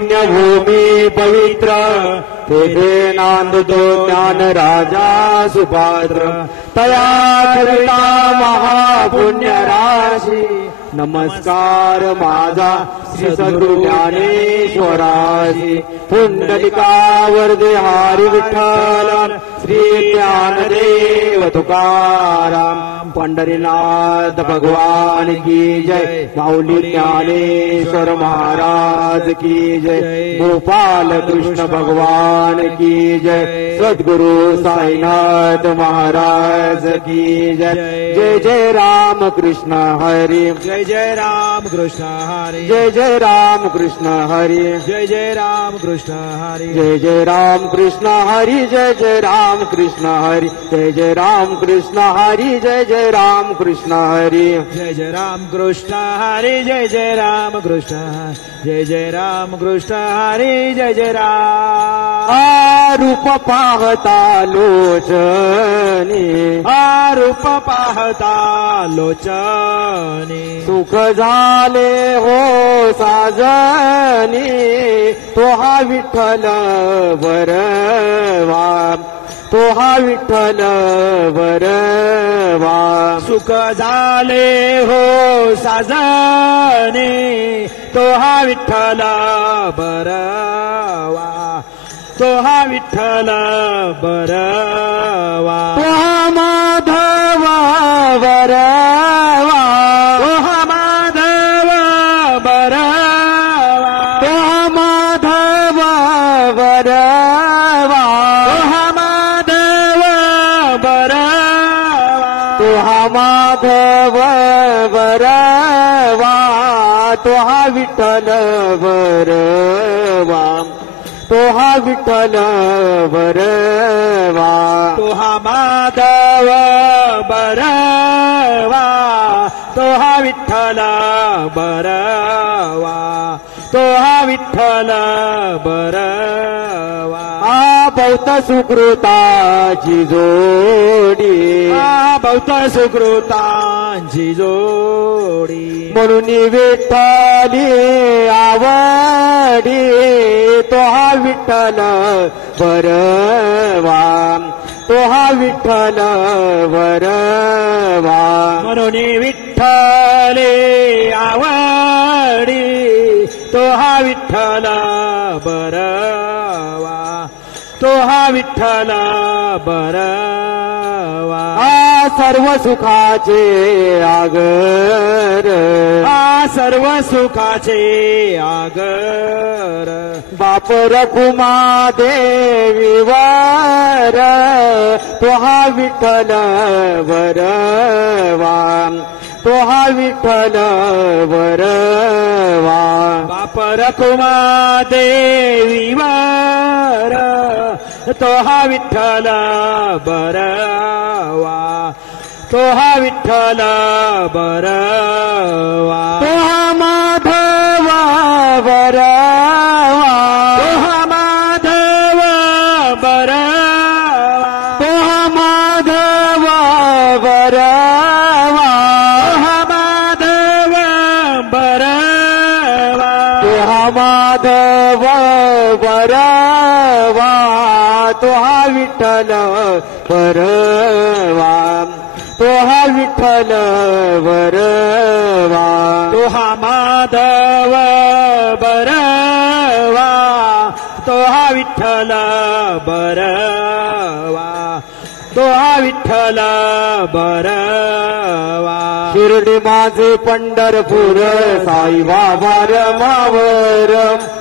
पुण्यभूमी पवित्र तेथे नांदतो ज्ञान राजा सुपात्र तया ठरला महापुण्य राशी नमस्कार माझा श्री सद्गुरु ज्ञानेश्वरासी पुंडलिकावर हरी विठ्ठल श्री ज्ञानदेव तुकाराम पंढरीनाथ भगवान की जय माऊली ज्ञानेश्वर महाराज की जय गोपाल कृष्ण भगवान की जय सद्गुरु साईनाथ महाराज की जय जय जय राम कृष्ण हरि जय जय राम कृष्ण हरि जय जय राम कृष्ण हरि जय जय राम कृष्ण हरि जय जय राम कृष्ण हरि जय जय राम कृष्ण हरि जय जय राम कृष्ण हरि जय जय राम कृष्ण हरि जय जय राम कृष्ण हरि जय जय राम कृष्ण जय जय राम कृष्ण हरि जय जय राम रूप पाहता लोचनी रूप पाहता लोचनी सुख झाले हो साजनी तो हा विठ्ठल बरवा तो हा विठ्ठल बरवा सुख झाले हो साजने तो हा विठ्ठल बरवा तो हा विठ्ठल बरवा तो हा माधव बरवा तो हा माधव बरवा तो हा माधव बरवा तो हा माधव बरवा तो हा माधव बरवा तो हा विठ्ठल बरवा तो हा विठ्ठल बरवा तो हा माधव बरवा तो हा विठ्ठल बरवा तो हा विठ्ठल बरवा बहुत सुकृताची जोडी बहुत सुकृतांची जोडी म्हणून विठ्ठली आवडी तो हा विठ्ठल बरवा तो हा विठ्ठल बरवा म्हणून विठ्ठले आवडी तो हा विठ्ठल बरवा तो हा विठ्ठल बरवा सर्व सुखाचे आगर सर्व सुखाचे आगर बाप रखुमा देवीवर तो हा विठ्ठल बरवा तो हा विठ्ठल बरवा बाप रखुमा देवीवर तो हा विठ्ठल बरवा तो हा विठ्ठल बरवा तो हा माधव बरवा तो हा माधव बरवा तो हा माधव बरवा तो हा माधव बरवा तो हा माधव बरवा तो हा विठ्ठल बरवा तो हा विठ्ठल बरवा तो हा माधव बरवा तो हा विठ्ठल बरवा तो हा विठ्ठल बरवा शिर्डी माझे पंढरपूर साई बाबार मावर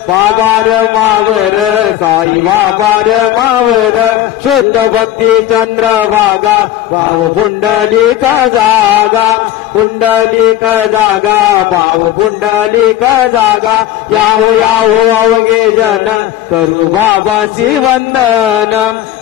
बाबार मावर साई बाबार मावर शुद्ध भक्ती चंद्रभागा भाव पुंडलिक जागा पुंडलिक जागा भाव पुंडलिक जागा याहो याहो अवघे जन करू बाबासी वंदन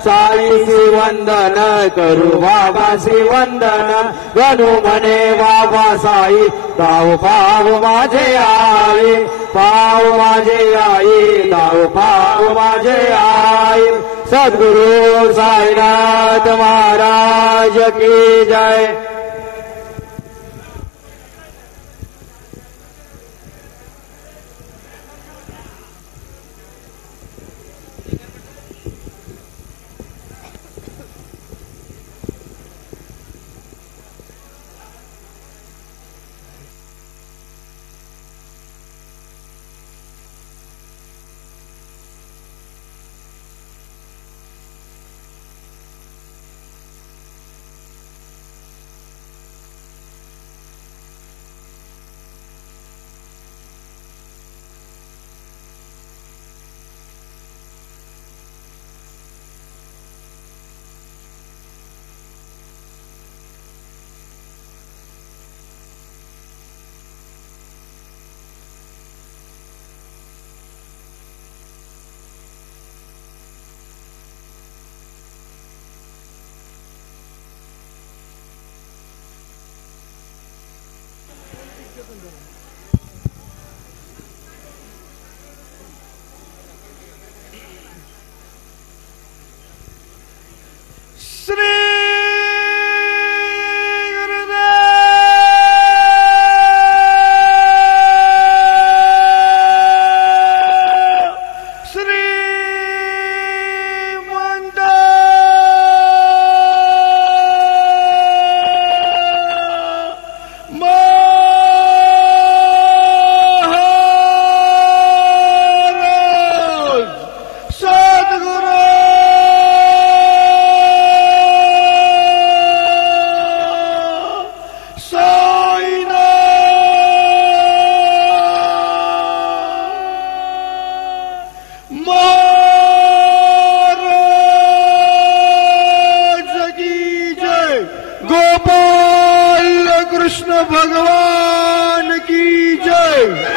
साईसी वंदन करू बाबासी वंदन गणू म्हणे बाबा साई दाव पाव माझे आई पाव माझे आई दाव पाव माझे आई सद्गुरु साईनाथ महाराज की जय। भगवान की जय।